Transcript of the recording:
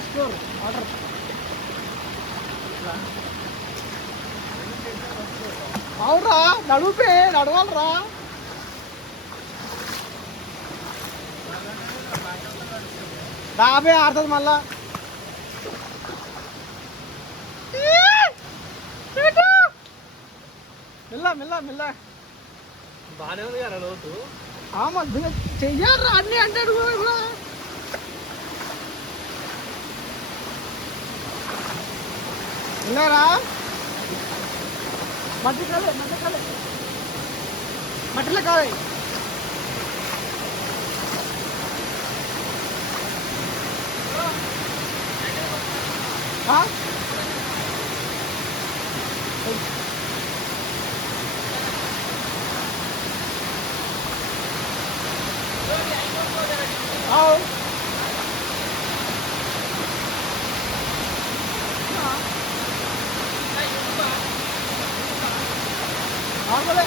score order అవునరా నడుపే నడవాలరా డాబే ఆడుతుంది మళ్ళా మెల్ల మెల్ల మెల్ల బాగానే ఉంది కదా లోతు చెయ్యాలరా అన్ని అంటాడు వెళ్ళారా మట్టి కాలే మట్టిలో కాలే ఆగలే